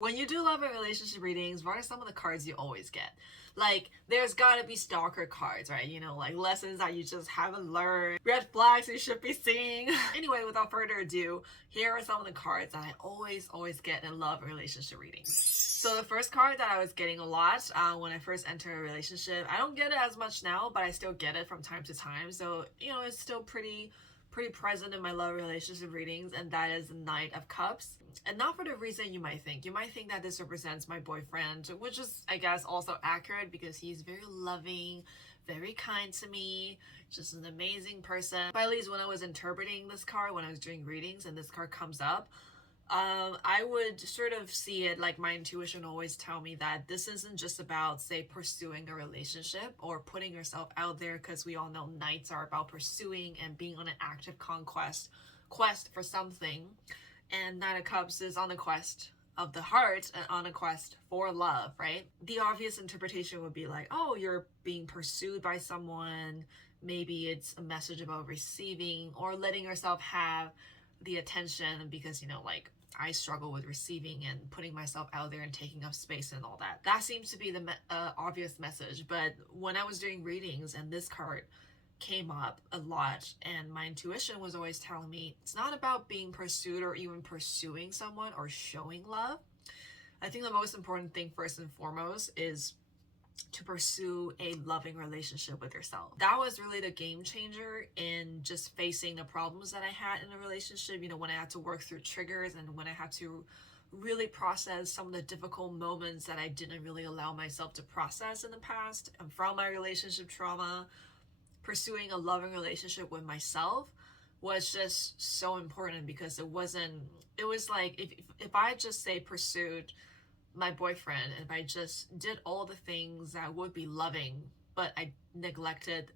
When you do love and relationship readings, what are some of the cards you always get? Like, there's gotta be stalker cards, right? You know, like lessons that you just haven't learned, red flags you should be seeing. Anyway, without further ado, here are some of the cards that I always get in love and relationship readings. So the first card that I was getting a lot when I first entered a relationship, I don't get it as much now, but I still get it from time to time. So, you know, it's still pretty present in my love relationship readings, and that is the Knight of Cups. And not for the reason you might think. You might think that this represents my boyfriend, which is, I guess, also accurate because he's very loving, very kind to me, just an amazing person. But at least when I was interpreting this card, when I was doing readings and this card comes up, I would sort of see it like my intuition always tell me that this isn't just about, say, pursuing a relationship or putting yourself out there, because we all know knights are about pursuing and being on an active quest for something. And Nine of Cups is on a quest of the heart and on a quest for love, right? The obvious interpretation would be like, oh, you're being pursued by someone. Maybe it's a message about receiving or letting yourself have the attention, because, you know, like, I struggle with receiving and putting myself out there and taking up space and all that. That seems to be the obvious message. But when I was doing readings and this card came up a lot, and my intuition was always telling me it's not about being pursued or even pursuing someone or showing love. I think the most important thing, first and foremost, is to pursue a loving relationship with yourself. That was really the game changer in just facing the problems that I had in a relationship. You know, when I had to work through triggers and when I had to really process some of the difficult moments that I didn't really allow myself to process in the past. And from my relationship trauma, pursuing a loving relationship with myself was just so important, because it was like, if I just say pursued my boyfriend, and if I just did all the things that would be loving, but I neglected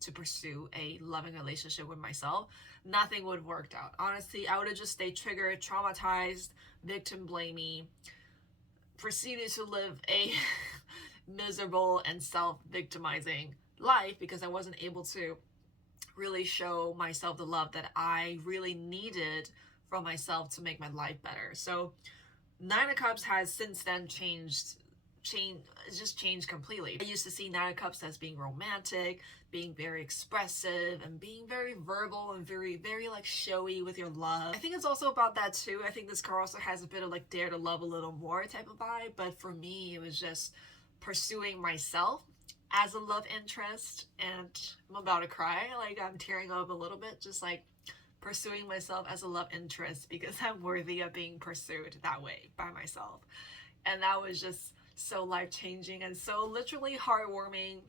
to pursue a loving relationship with myself, nothing would have worked out. Honestly, I would have just stayed triggered, traumatized, victim blaming, proceeded to live a miserable and self-victimizing life, because I wasn't able to really show myself the love that I really needed from myself to make my life better. So Nine of Cups has since then changed completely. I used to see Nine of Cups as being romantic, being very expressive, and being very verbal and very like showy with your love. I think it's also about that too. I think this card also has a bit of like dare to love a little more type of vibe, but for me it was just pursuing myself as a love interest. And I'm about to cry, like I'm tearing up a little bit, just like pursuing myself as a love interest, because I'm worthy of being pursued that way by myself. And that was just so life-changing and so literally heartwarming.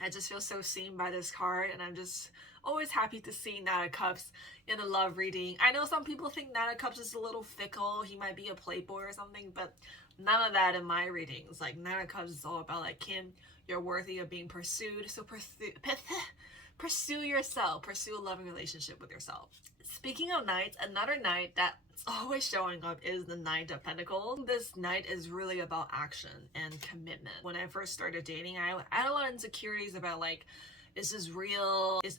I just feel so seen by this card, and I'm just always happy to see Nine of Cups in a love reading. I know some people think Nine of Cups is a little fickle, he might be a playboy or something, but none of that in my readings. Like, Nine of Cups is all about like, Kim, you're worthy of being pursued, so pursue yourself, pursue a loving relationship with yourself. Speaking of knights, another knight that's always showing up is the Knight of Pentacles. This knight is really about action and commitment. When I first started dating, I had a lot of insecurities about like, is this real? Is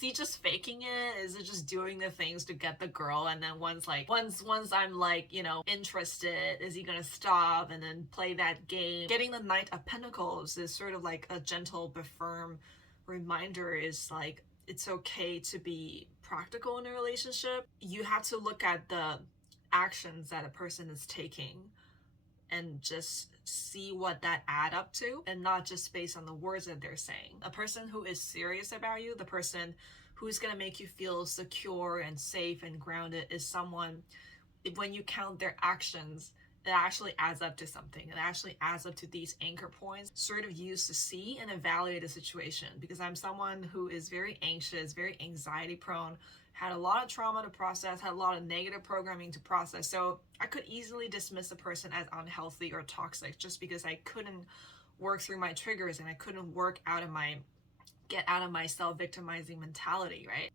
he just faking it? Is it just doing the things to get the girl? And then once I'm like, you know, interested, is he gonna stop and then play that game? Getting the Knight of Pentacles is sort of like a gentle but firm reminder, is like, it's okay to be practical in a relationship. You have to look at the actions that a person is taking and just see what that add up to, and not just based on the words that they're saying. A person who is serious about you, the person who's going to make you feel secure and safe and grounded, is someone, when you count their actions, it actually adds up to something. It actually adds up to these anchor points, sort of used to see and evaluate a situation. Because I'm someone who is very anxious, very anxiety prone, had a lot of trauma to process, had a lot of negative programming to process. So I could easily dismiss a person as unhealthy or toxic just because I couldn't work through my triggers and I couldn't get out of my self-victimizing mentality, right?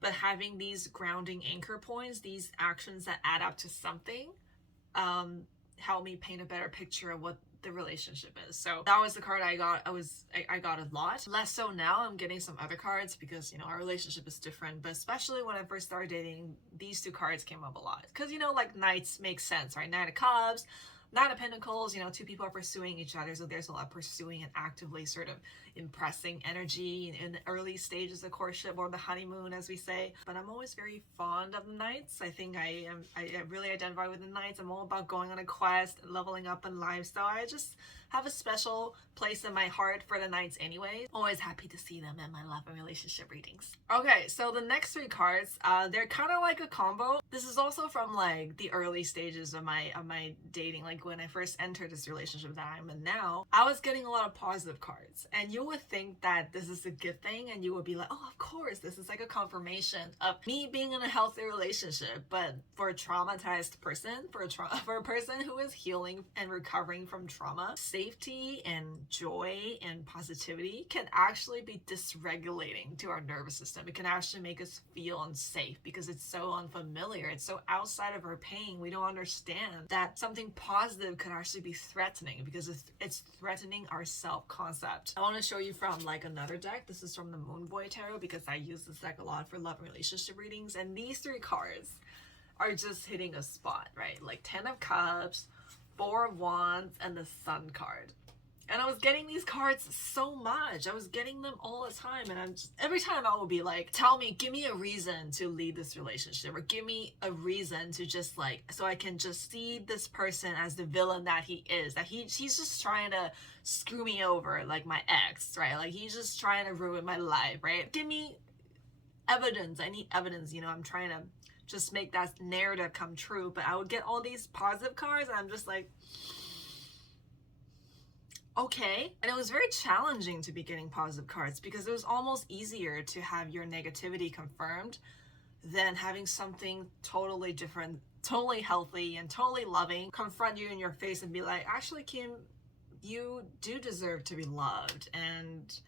But having these grounding anchor points, these actions that add up to something, help me paint a better picture of what the relationship is. So that was the card I got. I got a lot. Less so now. I'm getting some other cards because, you know, our relationship is different. But especially when I first started dating, these two cards came up a lot. Because, you know, like knights make sense, right? Knight of Cups, Nine of Pentacles, you know, two people are pursuing each other. So there's a lot of pursuing and actively sort of impressing energy in the early stages of courtship, or the honeymoon, as we say. But I'm always very fond of the knights. I think I really identify with the knights. I'm all about going on a quest, leveling up in life. So I just have a special place in my heart for the knights anyway. Always happy to see them in my love and relationship readings. Okay, so the next three cards, they're kind of like a combo. This is also from like the early stages of my dating, like when I first entered this relationship that I'm in now. I was getting a lot of positive cards, and you would think that this is a good thing, and you would be like, oh, of course, this is like a confirmation of me being in a healthy relationship. But for a traumatized person, for a person who is healing and recovering from trauma, safety and joy and positivity can actually be dysregulating to our nervous system. It can actually make us feel unsafe because it's so unfamiliar. It's so outside of our pain. We don't understand that something positive could actually be threatening because it's threatening our self-concept. I want to show you from like another deck. This is from the Moon Boy Tarot because I use this deck a lot for love and relationship readings. And these three cards are just hitting a spot, right? Like 10 of Cups, 4 of Wands, and the Sun card. And I was getting these cards so much. I was getting them all the time. And I'm just, every time I would be like, give me a reason to lead this relationship, or give me a reason to just like, so I can just see this person as the villain that he is, that he's just trying to screw me over like my ex, right? Like he's just trying to ruin my life, right? Give me evidence. I need evidence. You know, I'm trying to just make that narrative come true. But I would get all these positive cards and I'm just like, okay. And it was very challenging to be getting positive cards because it was almost easier to have your negativity confirmed than having something totally different, totally healthy and totally loving confront you in your face and be like, actually, Kim, you do deserve to be loved, and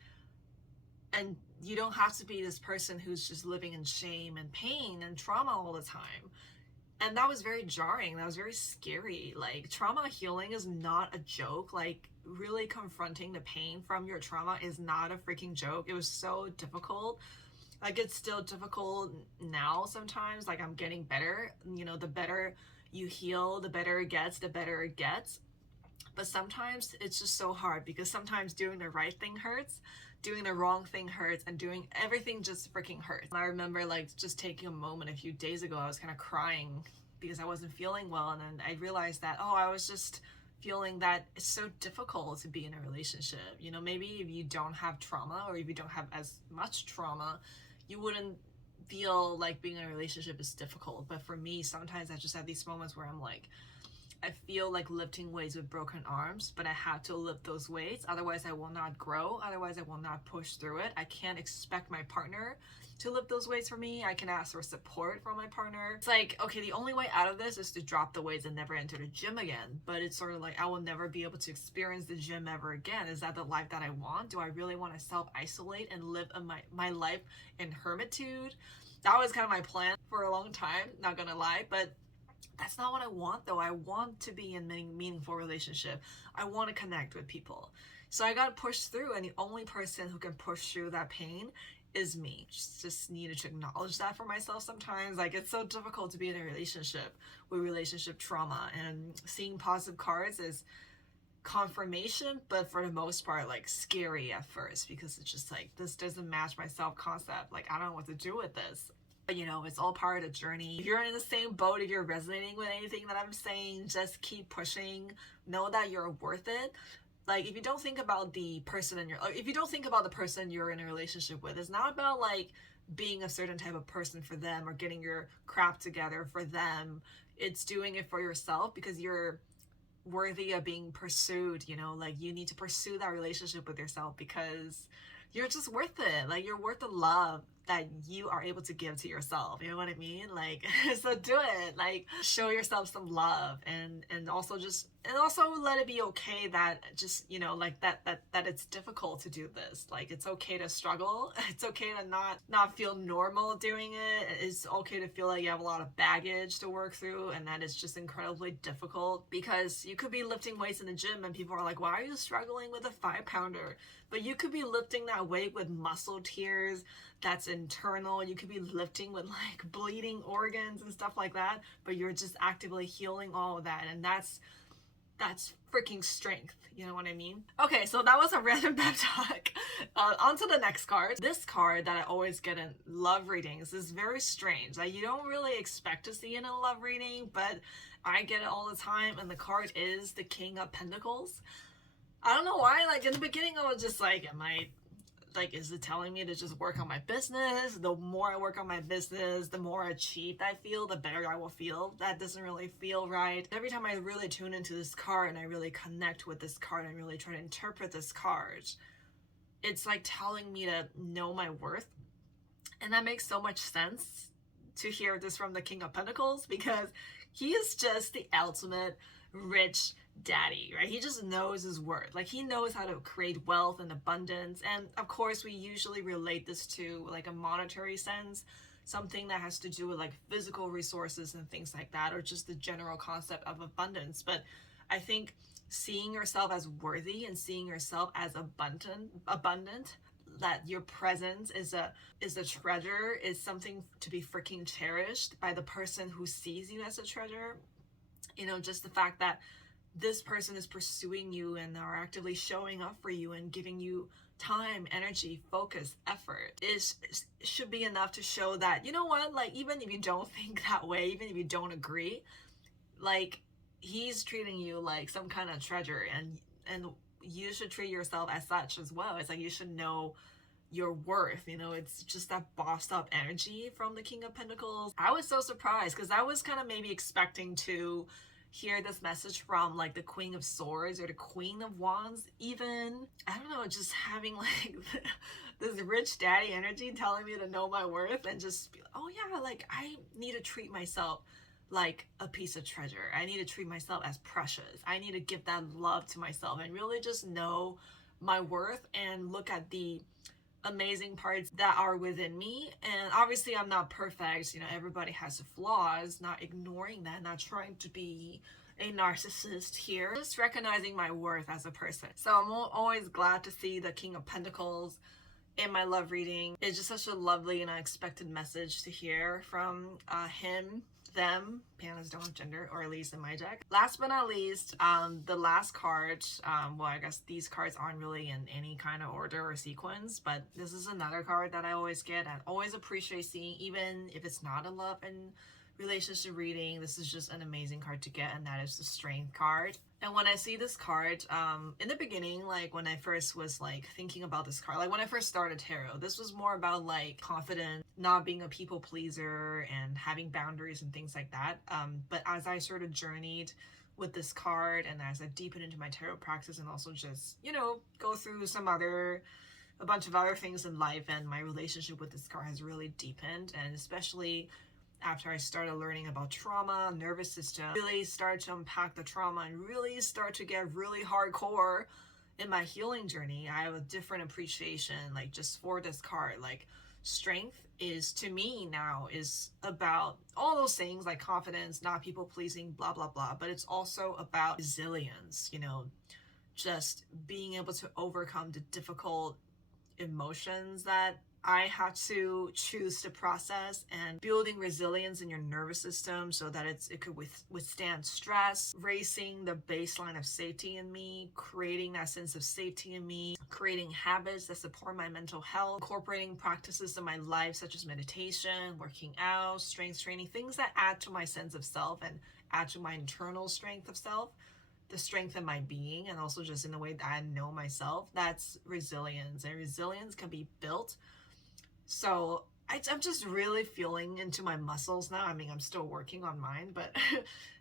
you don't have to be this person who's just living in shame and pain and trauma all the time. And that was very jarring. That was very scary. Like, trauma healing is not a joke. Like, really confronting the pain from your trauma is not a freaking joke. It was so difficult. Like, it's still difficult now sometimes. Like, I'm getting better. You know, the better you heal, the better it gets, But sometimes it's just so hard because sometimes doing the right thing hurts, doing the wrong thing hurts, and doing everything just freaking hurts. And I remember like just taking a moment a few days ago, I was kind of crying because I wasn't feeling well. And then I realized that, oh, I was just feeling that it's so difficult to be in a relationship. You know, maybe if you don't have trauma, or if you don't have as much trauma, you wouldn't feel like being in a relationship is difficult. But for me, sometimes I just have these moments where I'm like, I feel like lifting weights with broken arms, but I have to lift those weights. Otherwise, I will not grow. Otherwise, I will not push through it. I can't expect my partner to lift those weights for me. I can ask for support from my partner. It's like, okay, the only way out of this is to drop the weights and never enter the gym again. But it's sort of like, I will never be able to experience the gym ever again. Is that the life that I want? Do I really want to self-isolate and live my life in hermitude? That was kind of my plan for a long time, not gonna lie. But that's not what I want, though. I want to be in a meaningful relationship. I want to connect with people. So I got pushed through, and the only person who can push through that pain is me. Just needed to acknowledge that for myself sometimes. Like, it's so difficult to be in a relationship with relationship trauma, and seeing positive cards is confirmation, but for the most part, like, scary at first because it's just like, this doesn't match my self-concept. Like, I don't know what to do with this. But, you know, it's all part of the journey. If you're in the same boat, if you're resonating with anything that I'm saying, just keep pushing. Know that you're worth it. Like, if you don't think about the person if you don't think about the person you're in a relationship with, it's not about like being a certain type of person for them or getting your crap together for them. It's doing it for yourself because you're worthy of being pursued. You know, like, you need to pursue that relationship with yourself because you're just worth it. Like, you're worth the love that you are able to give to yourself. You know what I mean? Like, so do it. Like, show yourself some love, and also just, and also let it be okay that just, you know, like that it's difficult to do this. Like, it's okay to struggle. It's okay to not feel normal doing it. It's okay to feel like you have a lot of baggage to work through, and that it's just incredibly difficult, because you could be lifting weights in the gym and people are like, why are you struggling with a 5-pounder? But you could be lifting that weight with muscle tears that's internal. You could be lifting with like bleeding organs and stuff like that, but you're just actively healing all of that, and that's freaking strength. You know what I mean? Okay, so that was a random pep talk. On to the next card. This card that I always get in love readings is very strange. Like, you don't really expect to see it in a love reading, but I get it all the time, and the card is the King of Pentacles. I don't know why, like in the beginning I was just like, is it telling me to just work on my business? The more I work on my business, the more achieved I feel, the better I will feel. That doesn't really feel right. Every time I really tune into this card and I really connect with this card and really try to interpret this card, it's like telling me to know my worth. And that makes so much sense to hear this from the King of Pentacles, because he is just the ultimate rich daddy, right? He just knows his worth. Like, he knows how to create wealth and abundance. And of course, we usually relate this to like a monetary sense, something that has to do with like physical resources and things like that, or just the general concept of abundance. But I think seeing yourself as worthy and seeing yourself as abundant, that your presence is a treasure, is something to be freaking cherished by the person who sees you as a treasure. You know, just the fact that this person is pursuing you and are actively showing up for you and giving you time, energy, focus, effort should be enough to show that, you know what, like, even if you don't think that way, even if you don't agree, like, he's treating you like some kind of treasure, and you should treat yourself as such as well. It's like, you should know your worth. You know, it's just that bossed up energy from the King of Pentacles. I was so surprised, because I was kind of maybe expecting to hear this message from like the Queen of Swords or the Queen of Wands even. I don't know, just having like this rich daddy energy telling me to know my worth, and just be like, oh yeah, like, I need to treat myself like a piece of treasure. I need to treat myself as precious. I need to give that love to myself and really just know my worth and look at the amazing parts that are within me. And obviously I'm not perfect, you know, everybody has flaws, not ignoring that, not trying to be a narcissist here, just recognizing my worth as a person. So I'm always glad to see the King of Pentacles in my love reading. It's just such a lovely and unexpected message to hear from him, them. Pandas don't have gender, or at least in my deck. Last but not least, the last card, well, I guess these cards aren't really in any kind of order or sequence, but this is another card that I always get and always appreciate seeing, even if it's not a love and relationship reading. This is just an amazing card to get, and that is the Strength card. And when I see this card, in the beginning, like when I first was like thinking about this card, like when I first started tarot, this was more about like confidence, not being a people pleaser, and having boundaries and things like that. But as I sort of journeyed with this card, and as I deepened into my tarot practice, and also just, you know, go through a bunch of other things in life, and my relationship with this card has really deepened. And especially after I started learning about trauma, nervous system, really started to unpack the trauma and really start to get really hardcore in my healing journey, I have a different appreciation, like, just for this card. Like, strength is, to me now, is about all those things like confidence, not people pleasing, blah, blah, blah. But it's also about resilience, you know, just being able to overcome the difficult emotions that I had to choose to process, and building resilience in your nervous system so that it could withstand stress, raising the baseline of safety in me, creating that sense of safety in me, creating habits that support my mental health, incorporating practices in my life such as meditation, working out, strength training, things that add to my sense of self and add to my internal strength of self, the strength in my being, and also just in the way that I know myself. That's resilience, and resilience can be built. So I'm just really feeling into my muscles now. I mean, I'm still working on mine, but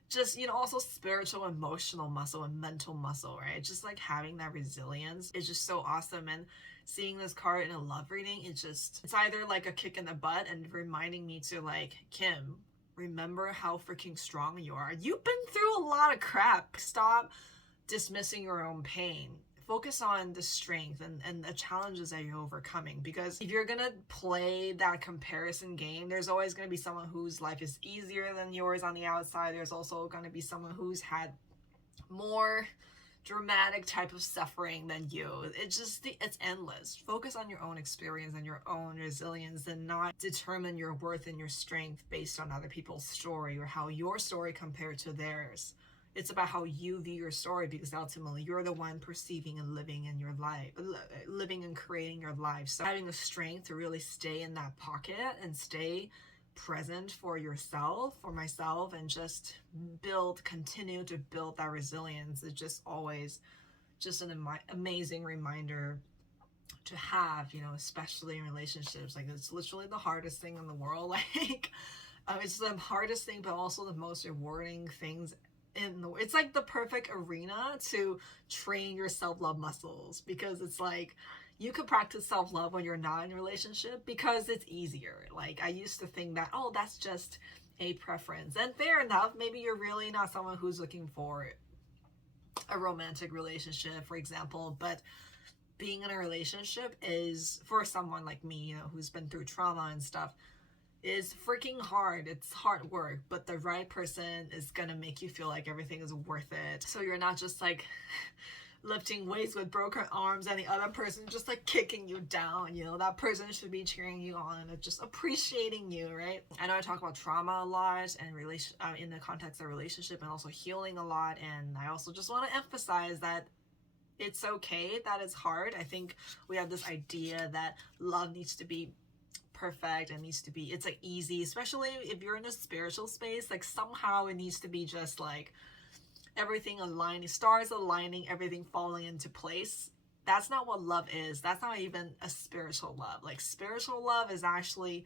just, you know, also spiritual, emotional muscle and mental muscle, right? Just like having that resilience is just so awesome. And seeing this card in a love reading, it's either like a kick in the butt and reminding me to like, Kim, remember how freaking strong you are. You've been through a lot of crap. Stop dismissing your own pain. Focus on the strength and the challenges that you're overcoming, because if you're gonna play that comparison game, there's always gonna be someone whose life is easier than yours on the outside. There's also gonna be someone who's had more dramatic type of suffering than you. It's endless. Focus on your own experience and your own resilience, and not determine your worth and your strength based on other people's story or how your story compared to theirs. It's about how you view your story, because ultimately you're the one perceiving and living in your life, living and creating your life. So having the strength to really stay in that pocket and stay present for yourself, for myself, and just continue to build that resilience is just always just an amazing reminder to have, you know, especially in relationships. Like, it's literally the hardest thing in the world. Like, it's the hardest thing, but also the most rewarding things it's like the perfect arena to train your self-love muscles, because it's like you could practice self-love when you're not in a relationship because it's easier. Like, I used to think that, oh, that's just a preference, and fair enough, maybe you're really not someone who's looking for a romantic relationship, for example, but being in a relationship is, for someone like me, you know, who's been through trauma and stuff, is freaking hard. It's hard work, but the right person is gonna make you feel like everything is worth it. So you're not just like lifting weights with broken arms and the other person just like kicking you down. You know, that person should be cheering you on and just appreciating you, right? I know I talk about trauma a lot and in the context of relationship, and also healing a lot, and I also just want to emphasize that it's okay that it's hard. I think we have this idea that love needs to be perfect and needs to be, it's like easy, especially if you're in a spiritual space. Like, somehow it needs to be just like everything aligning, stars aligning, everything falling into place. That's not what love is. That's not even a spiritual love. Like, spiritual love is actually,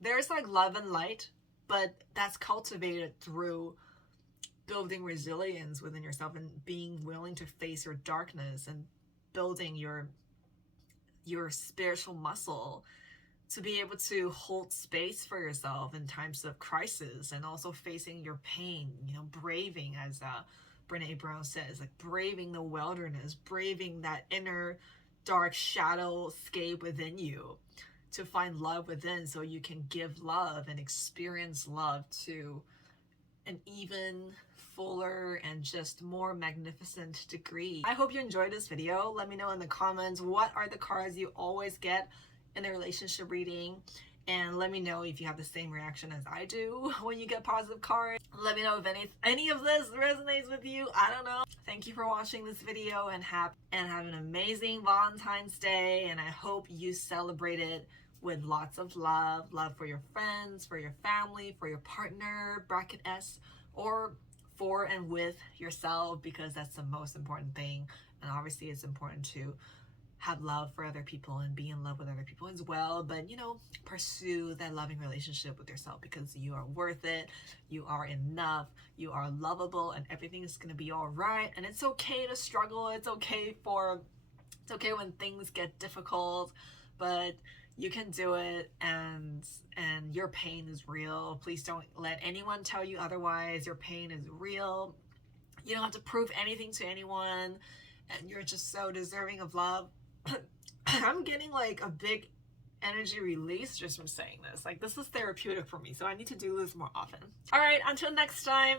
there's like love and light, but that's cultivated through building resilience within yourself and being willing to face your darkness and building your spiritual muscle to be able to hold space for yourself in times of crisis, and also facing your pain, you know, braving, as Brene Brown says, like braving the wilderness, braving that inner dark shadow scape within you to find love within, so you can give love and experience love to an even fuller and just more magnificent degree. I hope you enjoyed this video. Let me know in the comments, what are the cards you always get in a relationship reading, and let me know if you have the same reaction as I do when you get positive cards. Let me know if any of this resonates with you. I don't know. Thank you for watching this video, and have an amazing Valentine's Day, and I hope you celebrate it with lots of love for your friends, for your family, for your partner, bracket S, or for and with yourself, because that's the most important thing. And obviously it's important to have love for other people and be in love with other people as well, but, you know, pursue that loving relationship with yourself, because you are worth it, you are enough, you are lovable, and everything is going to be all right. And it's okay to struggle. It's okay when things get difficult, but you can do it, and your pain is real. Please don't let anyone tell you otherwise. Your pain is real. You don't have to prove anything to anyone, and you're just so deserving of love. I'm getting like a big energy release just from saying this. Like, this is therapeutic for me, so I need to do this more often. All right, until next time.